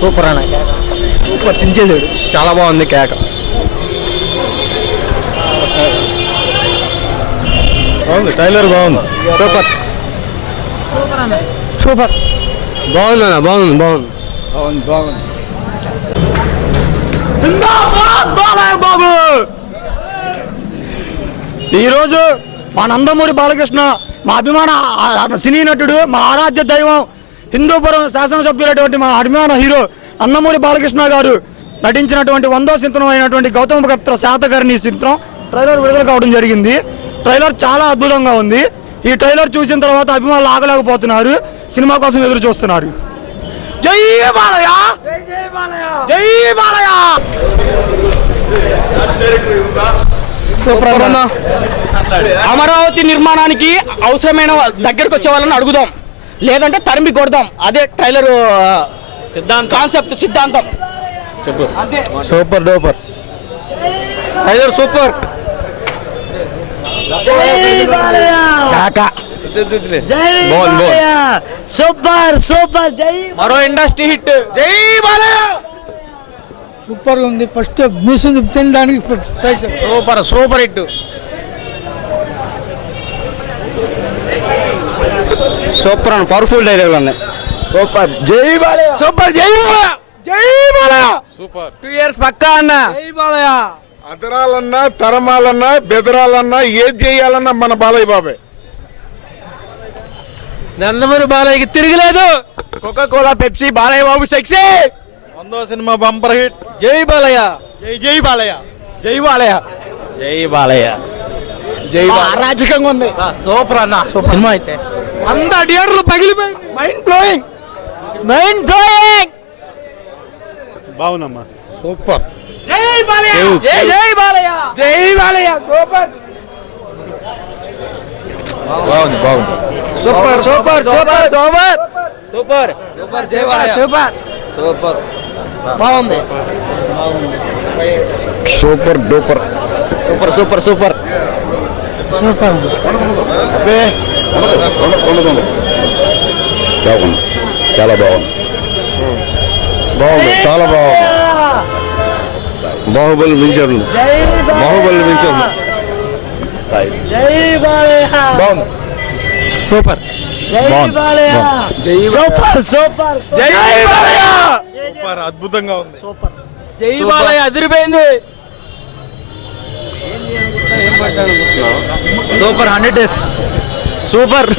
Super అన్న, super చించేసాడు, చాలా బాగుంది కేక. బాగుంది, టైలర్ బాగుంది, సూపర్ సూపర్ అన్న, సూపర్ బాగుంది అన్న, బాగుంది బాగుంది బాగుంది బాగుంది. బాబు ఈరోజు మా నందమూరి బాలకృష్ణ, మా అభిమాన సినీ నటుడు, మా ఆరాధ్య దైవం, హిందూపురం శాసనసభ్యులైనటువంటి మా అభిమాన హీరో నందమూరి బాలకృష్ణ గారు నటించినటువంటి 100వ చిత్రం అయినటువంటి గౌతమపుత్ర శాతకర్ణి చిత్రం ట్రైలర్ విడుదల కావడం జరిగింది. ట్రైలర్ చాలా అద్భుతంగా ఉంది. ఈ ట్రైలర్ చూసిన తర్వాత అభిమానులు ఆగలేకపోతున్నారు, సినిమా కోసం ఎదురు చూస్తున్నారు. జై బాలయ్య, జై బాలయ్య. అమరావతి నిర్మాణానికి అవసరమైన దగ్గరకు వచ్చే వాళ్ళని అడుగుదాం, లేదంటే తరిమి కొడదాం. అదే ట్రైలర్ సిద్ధాంతం, కాన్సెప్ట్ సిద్ధాంతం. చెప్పు. అంతే. Super duper trailer super. Super super, జై మరో ఇండస్ట్రీ హిట్. జై బాలయ్య. సూపర్ గా ఉంది. ఫస్ట్ మిషన్ తినడానికి super super hit. Super and powerful డైలాగులు ఉన్నాయి. సూపర్. జై బాలయ్య. సూపర్. జై బాలయ్య. జై బాలయ్య. సూపర్. 2 years పక్కా అన్న. జై బాలయ్య. అదరాలన్నా తరమాలన్నా బెదరాలన్నా ఏది చేయాలన్నా మన బాలయ్య బాబే. నందమూరి బాలయ్యకి తిరిగిలేదు. Coca Cola, Pepsi, Balayya Babu sexy. 100వ సినిమా బంపర్ హిట్. జై బాలయ్య. జై జై బాలయ్య. జై బాలయ్య. జై బాలయ్య. జై అరాజకంగా ఉంది. సూపర్ అన్న, సినిమా అయితే 100 థియేటర్లు పగిలిపోయింది. Mind blowing, mind blowing. బాగుందమ్మా, సూపర్. జై బాలయ్య. జై జై బాలయ్య. జై బాలయ్య. సూపర్. బాగుంది బాగుంది. Super super super super super super. జై బాలయ్య. Super super. బాగుంది. Super duper. Super super super super. బాగుంది, చాలా బాగుంది, బాగుంది, చాలా బాగుంది. బాహుబలి మించారు, బాహుబలి మించారు. బాగుంది. సూపర్. Super super. జై బాలయ్య. సూపర్, అద్భుతంగా ఉంది. జై బాలయ్య. అదిరిపోయింది. సూపర్. 100 days super.